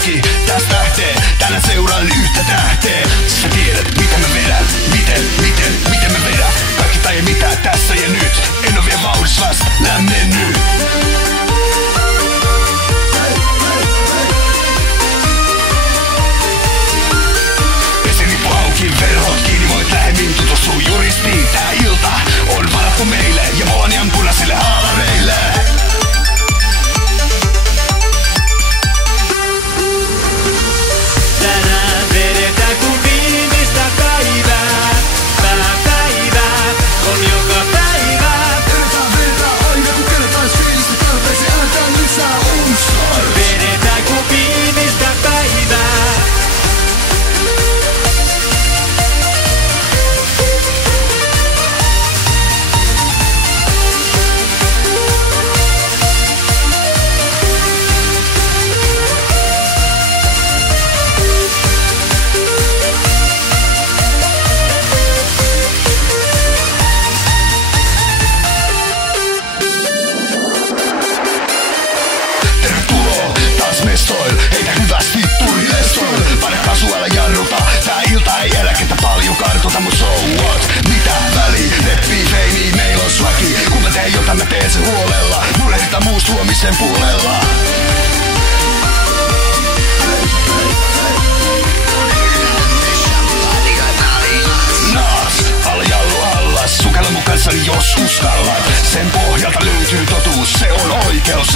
auki, tästä lähtee. Tänään seuraan yhtä tähteä. Sä tiedät, miten mä vedän, miten mä vedän. Kaikki tai ei mitään tässä ja nyt. En oo vielä vauhdis vasta lämmennyt. Vesilipu auki, verhot kiinni, voit lähemmin tutustua juristiin. Tää ilta on varattu meille ja Muonian punaisille haalareille. Heitä hyvästi turhilestoil. Pane kasuella jarruta. Tää ilta ei eläkettä paljon kartuta, mut so what? Mitä väli? Reppii feini, meil on swagi. Kun mä teen jotain, mä teen se huolella. Murehditaan muus tuomisen puolella. Naas, alla jallu allas. Sukella mun kanssani jos uskallat. Sen pohjalta löytyy totuus, se on oikeus.